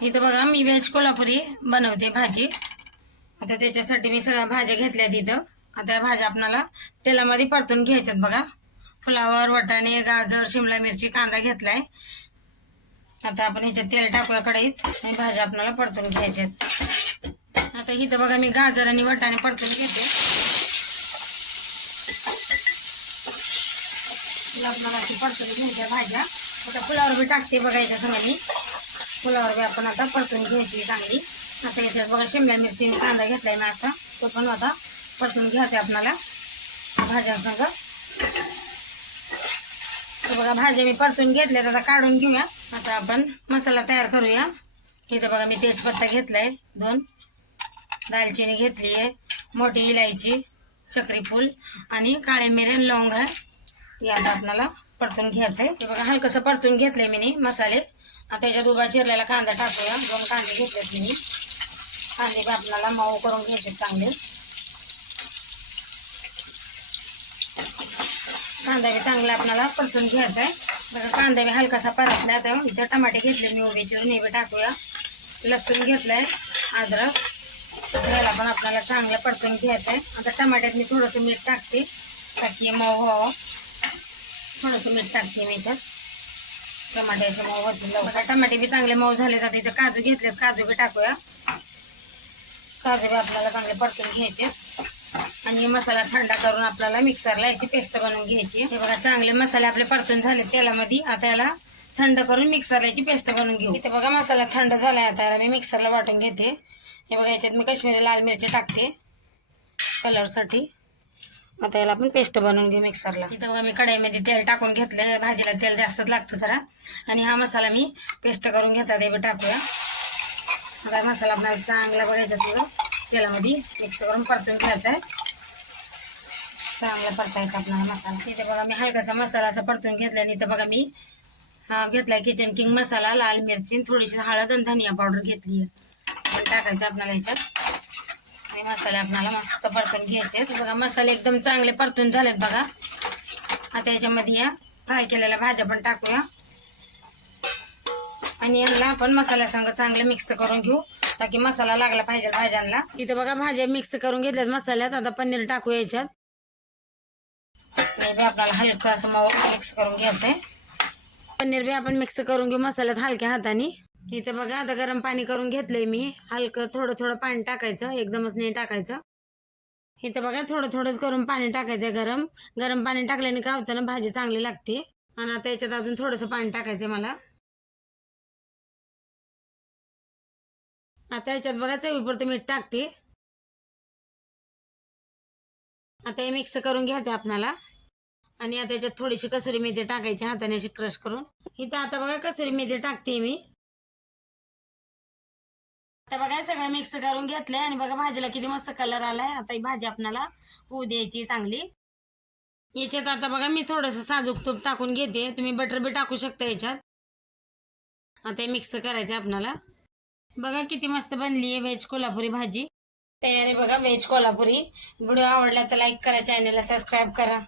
इथं बघा मी व्हेज कोल्हापुरी बनवते भाजी. आता त्याच्यासाठी मी सगळ्या भाज्या घेतल्या तिथं आता भाज्या आपणाला तेलामध्ये परतून घ्यायच्यात बघा. फुलावर वटाणे गाजर शिमला मिरची कांदा घेतलाय. आता आपण ह्याच्यात तेल टाकलं कढईत आणि भाज्या आपल्याला परतून घ्यायच्यात. आता इथं बघा मी गाजर आणि वटाणे परतून घेते. तुला आपल्याला परतून घ्यायच्या भाज्या. आता फुलावर बी टाकते बघा याच्या मी. फुलावर बी आपण आता परतून घ्यायची चांगली. आता याच्यात बघा शिमला मिरची कांदा घेतलाय ना आता. तो पण आता परतून घ्यायचा आपणाला. भाज्यांसंग तर बघा भाज्या मी परतून घेतल्यात. आता काढून घेऊया. आता आपण मसाला तयार करूया. इथं बघा मी तेजपत्ता घेतलाय दोन. दालचिनी घेतली आहे मोठी इलायची चक्रीफूल आणि काळे मिरे लवंग. आहे आता आपल्याला परतून घ्यायचं आहे हे बघा हलकंसं परतून घेतलंय मी मसाले. आता याच्यात उभा चिरलेला कांदा टाकूया. दोन कांदे घेतलेत मी कांदे बी आपल्याला मऊ करून घ्यायचे चांगले. कांदा बी चांगला आपल्याला परतून घ्यायचा आहे बघा कांदा बी हलकासा परतला आता. इथं टमाटे घेतले मी उभे चिरून हे बी टाकूया. लसूण घेतलंय अद्रक. याला पण आपल्याला चांगलं परतून घ्यायचं आहे आता टमाट्यात मी थोडंसं मीठ टाकते ताकी मऊ व्हावं. थोडंसं मीठ टाकते मी इथं. टमाट्याचे मऊ होतील लवकर टमाटे बी चांगले मऊ झाले आता इथं काजू घेतलेत. काजू बी टाकूया. काजू बी आपल्याला चांगले परतून घ्यायचे. आणि मसाला थंड करून आपल्याला मिक्सरला याची पेस्ट बनवून घ्यायची. हे बघा चांगले मसाले आपले परतून झाले तेलामध्ये. आता याला थंड करून मिक्सरला याची पेस्ट बनवून घेऊ. इथे बघा मसाला थंड झाला आता याला मी मिक्सरला वाटून घेते. हे बघा याच्यात मी कश्मीरी लाल मिरची टाकते. कलरसाठी आता याला आपण पेस्ट बनवून घेऊ मिक्सरला इथं बघा मी कढईमध्ये तेल टाकून घेतलं भाजीला तेल जास्तच लागतं जरा. आणि हा मसाला मी पेस्ट करून घेतला ते टाकूया. आता मसाला आपल्याला चांगला बघायचा तुझं तेलामध्ये मिक्स करून परतून घ्यायचा आहे. चांगला परतायचा आपल्याला मसाला. तिथे बघा मी हलकासा मसाला असा परतून घेतला आणि इथं बघा मी हा घेतलाय किचन किंग मसाला लाल मिरची आणि थोडीशी हळद आणि धनिया पावडर घेतली आहे. टाकायचे आपल्याला याच्यात. आणि मसाले आपल्याला मस्त परतून घ्यायचे आहेत. बघा मसाले एकदम चांगले परतून झालेत बघा. आता याच्यामध्ये या फ्राय केलेल्या भाज्या पण टाकूया. आणि यांना आपण मसाल्यासंग चांगले मिक्स करून घेऊ. ताकी मसाला लागला पाहिजे भाज्यांना. इथं बघा भाज्या मिक्स करून घेतल्यात मसाल्यात. आता पनीर टाकू याच्यात. नाही बी आपल्याला हलकं असं मऊ मिक्स करून घ्यायचंय. पनीर बी आपण मिक्स करून घेऊ मसाल्यात हलक्या हाताने. इथं बघा आता गरम पाणी करून घेतलंय मी. हलकं थोडं थोडं पाणी टाकायचं एकदमच नाही टाकायचं. इथं बघा थोडं थोडंच करून पाणी टाकायचं गरम. गरम पाणी टाकल्याने काय होतं ना भाजी चांगली लागते. आणि आता याच्यात अजून थोडंसं पाणी टाकायचं मला. आता याच्यात बघा चवीपुरतं मीठ टाकते. आता हे मिक्स करून घ्यायचं आपणाला. आणि आता याच्यात थोडीशी कसुरी मेथी टाकायची हाताने अशी क्रश करून. इथं आता बघा कसुरी मेथी टाकते मी. आता बघा सगळं मिक्स करून घेतलंय आणि बघा भाजीला किती मस्त कलर आलाय. आता ही भाजी आपणाला होऊ द्यायची चांगली. याच्यात आता बघा मी थोडंसं साजूक तूप टाकून घेते. तुम्ही बटर बी टाकू शकता याच्यात. आता हे मिक्स करायचं आपणाला. बघा किती मस्त बनली आहे व्हेज कोल्हापुरी भाजी. तयारी बघा व्हेज कोल्हापुरी. व्हिडिओ आवडला तर लाईक करा चॅनलला सबस्क्राईब करा.